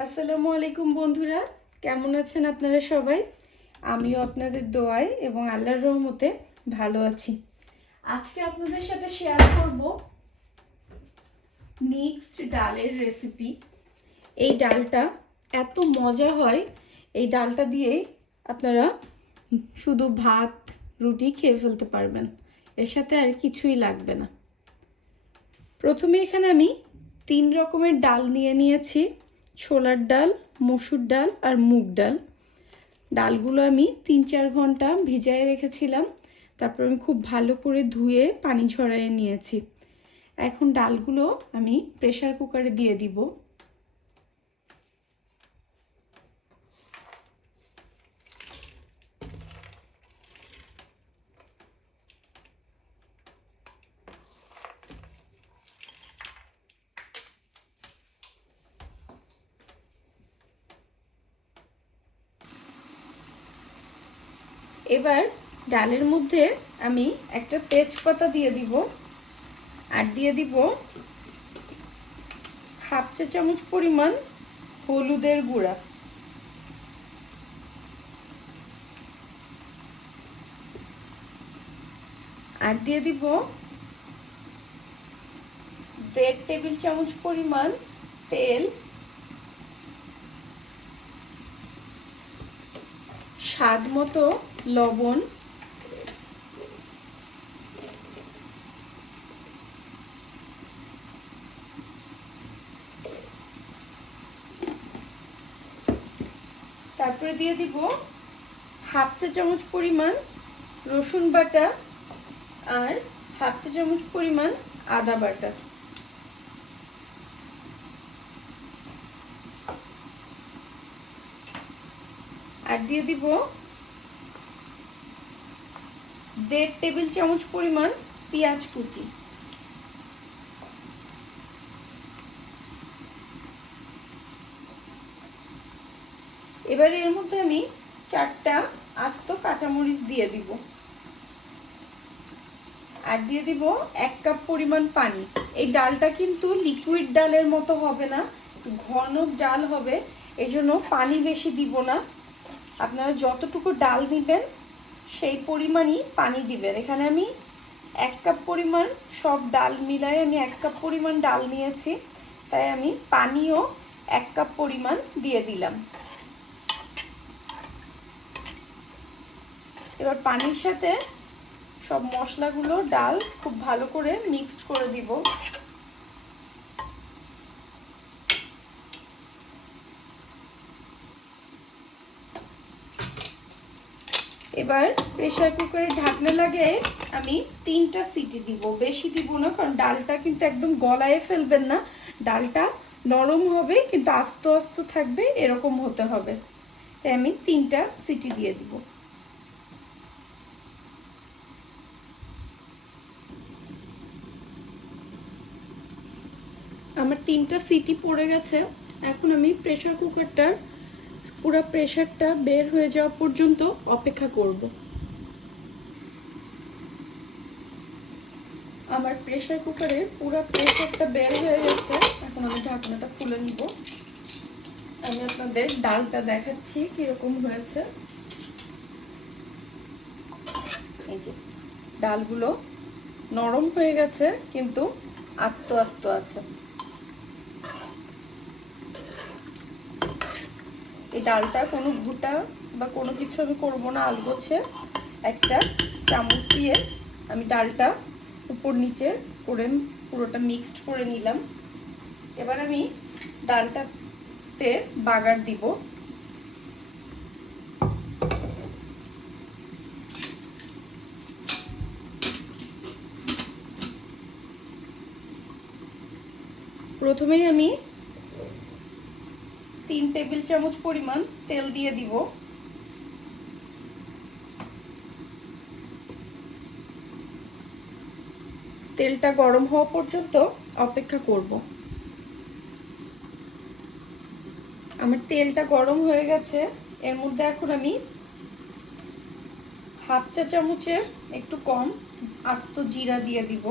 আসসালামু আলাইকুম বন্ধুরা, কেমন আছেন আপনারা সবাই? আমিও আপনাদের দোয়ায় এবং আল্লাহর রহমতে ভালো আছি। আজকে আপনাদের সাথে শেয়ার করব মিক্সড ডালের রেসিপি। এই ডালটা এত মজা হয়, এই ডালটা দিয়ে আপনারা শুধু ভাত রুটি খেয়ে ফেলতে পারবেন, এর সাথে আর কিছুই লাগবে না। প্রথমে এখানে আমি 3 রকমের ডাল নিয়েছি, ছোলার ডাল, মসুর ডাল আর মুগ ডাল। ডালগুলো আমি 3-4 ঘন্টা ভিজিয়ে রেখেছিলাম, তারপর আমি খুব ভালো করে ধুয়ে পানি ঝরাইয়ে নিয়েছি। এখন ডালগুলো আমি প্রেসার কুকারে দিয়ে দিব। এবার ডালের মধ্যে আমি একটা তেজপাতা দিয়ে দিব, আর দিয়ে দিব হাফ চা চামচ পরিমাণ হলুদের গুঁড়া, আর দিয়ে দিব 1.5 টেবিল চামচ পরিমাণ তেল, স্বাদ মতো লবণ, তারপরে দিয়ে দিব হাফ চা চামচ পরিমাণ রসুন বাটা আর হাফ চা চামচ পরিমাণ আদা বাটা। আর দিয়ে দিব 1.5 টেবিল চামচ পরিমাণ পেঁয়াজ কুচি। এবারে এর মধ্যে আমি 4টা আস্ত কাঁচামরিচ দিয়ে দিব, আর দিয়ে দিব 1 কাপ পরিমাণ পানি। এই ডালটা কিন্তু লিকুইড ডালের মতো হবে না, ঘন ডাল হবে, এই জন্য পানি বেশি দিব না। আপনারা যতটুকু ডাল দিবেন সেই পরিমাণই পানি দিবেন। এখানে আমি 1 কাপ পরিমাণ সব ডাল মিলাই আমি 1 কাপ পরিমাণ ডাল নিয়েছি, তাই আমি পানিও 1 কাপ পরিমাণ দিয়ে দিলাম। এবার পানির সাথে সব মশলাগুলো ডাল খুব ভালো করে মিক্সড করে দিব। এবার প্রেসার কুকারে ঢাকনা লাগিয়ে আমি 3টা সিটি দিব, বেশি দিব না, কারণ ডালটা কিন্তু একদম গলায় ফেলবেন না, ডালটা নরম হবে কিন্তু আস্ত আস্ত থাকবে, এরকম হতে হবে। তাই আমি 3টা সিটি দিয়ে দিব। আমার 3টা সিটি পড়ে গেছে। এখন আমি প্রেসার কুকারটার পুরো প্রেসারটা বের হয়ে যাওয়া পর্যন্ত অপেক্ষা করব। আমার প্রেসার কুকারের পুরো প্রেসারটা বের হয়ে গেছে। এখন আমি ঢাকনাটা খুলে নিব। আমি আপনাদের ডালটা দেখাচ্ছি কিরকম হয়েছে। এই যে ডালগুলো নরম হয়ে গেছে কিন্তু আস্ত আস্ত আছে। এই ডালটা কোনো ঘুটা বা কোনো কিছু আমি করবো না, আলগোছে একটা চামচ দিয়ে আমি ডালটা উপর নিচে করে পুরোটা মিক্সড করে নিলাম। এবার আমি ডালটাতে বাগার দিব। প্রথমেই আমি 3 টেবিল চামচ পরিমাণ তেল দিয়ে দিব। তেলটা গরম হওয়া পর্যন্ত অপেক্ষা করব। আমার তেলটা গরম হয়ে গেছে। এর মধ্যে এখন আমি হাফ চা চামচের একটু কম আস্ত জিরা দিয়ে দিব,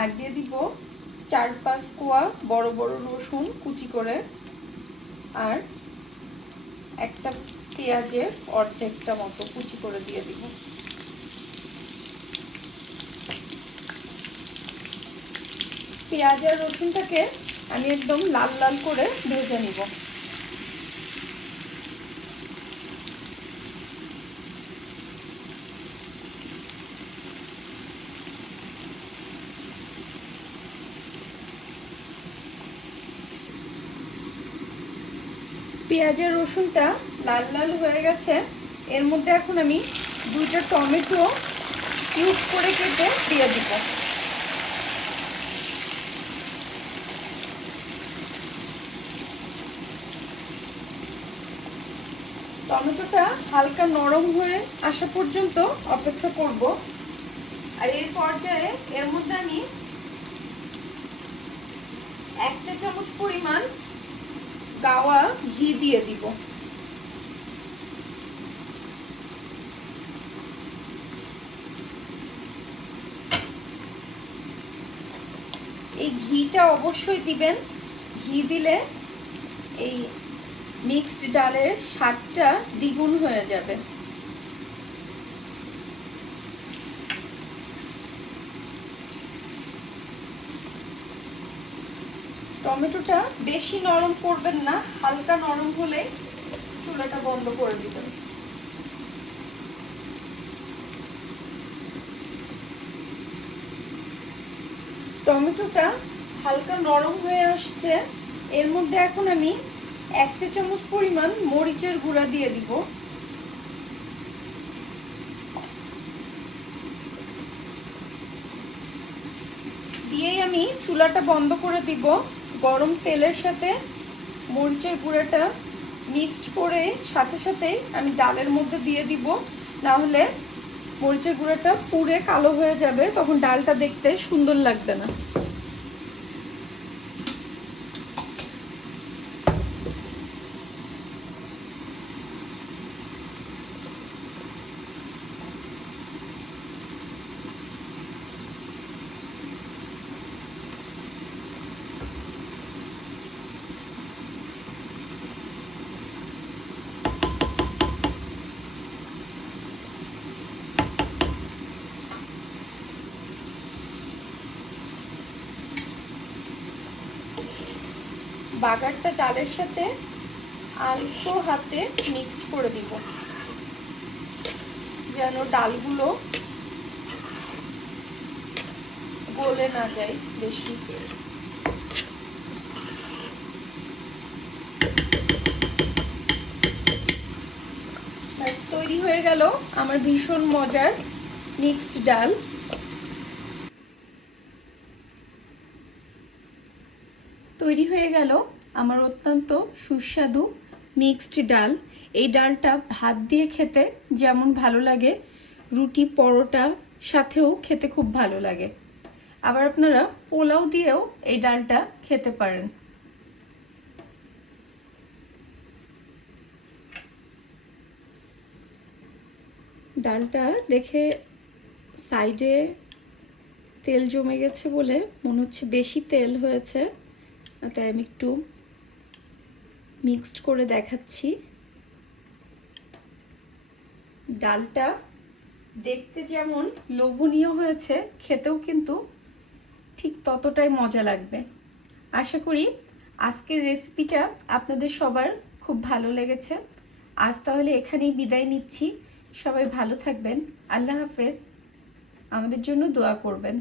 আর দিয়ে দিব 4-5 কোয়া বড় বড় রসুন কুচি করে, আর একটা পেঁয়াজের অর্ধেকটা মতো কুচি করে দিয়ে দিব। পেঁয়াজ আর রসুনটাকে আমি একদম লাল লাল করে ভেজে নিব। পেঁয়াজ আর রসুনটা লাল লাল হয়ে গেছে। এর মধ্যে এখন আমি 2টা টমেটো কিউব করে কেটে দিয়ে দিব। টমেটোটা হালকা নরম হয়ে আসা পর্যন্ত অপেক্ষা করব। আর এই পর্যায়ে এর মধ্যে আমি 1 চা চামচ পরিমাণ গাওয়া ঘি দিয়ে দিব। এই ঘিটা অবশ্যই দিবেন। ঘি দিলে এই মিক্সড ডালের স্বাদটা দ্বিগুণ হয়ে যাবে। টমেটোটা বেশি নরম করবেন না, হালকা নরম হলে চুলাটা বন্ধ করে দিবেন। টমেটোটা হালকা নরম হয়ে আসছে। এর মধ্যে এখন আমি 1 চা চামচ পরিমাণ মরিচের গুঁড়া দিয়ে দিব। দিয়েই আমি চুলাটা বন্ধ করে দিব। গরম তেলের সাথে মরিচের গুঁড়াটা মিক্সড করে সাথে সাথেই আমি ডালের মধ্যে দিয়ে দিব, না হলে মরিচের গুঁড়াটা পুড়ে কালো হয়ে যাবে, তখন ডালটা দেখতে সুন্দর লাগবে না। বাগারটা ডালের সাথে আলতো হাতে মিক্সড করে দিব, যেন ডালগুলো গলে না যায় বেশি। তৈরি হয়ে গেল আমার ভীষণ মজার মিক্সড ডাল। তৈরি হয়ে গেল আমার অত্যন্ত সুস্বাদু মিক্সড ডাল। এই ডালটা ভাত দিয়ে খেতে যেমন ভালো লাগে, রুটি পরোটা সাথেও খেতে খুব ভালো লাগে। আবার আপনারা পোলাও দিয়েও এই ডালটা খেতে পারেন। ডালটা দেখে সাইডে তেল জমে গেছে বলে মনে হচ্ছে বেশি তেল হয়েছে, তাই আমি একটু মিক্সড করে দেখাচ্ছি। ডালটা দেখতে যেমন লোভনীয় হয়েছে, খেতেও কিন্তু ঠিক ততটাই মজা লাগবে। আশা করি আজকের রেসিপিটা আপনাদের সবার খুব ভালো লেগেছে। আজ তাহলে এখানেই বিদায় নিচ্ছি। সবাই ভালো থাকবেন। আল্লাহ হাফেজ। আমাদের জন্য দোয়া করবেন।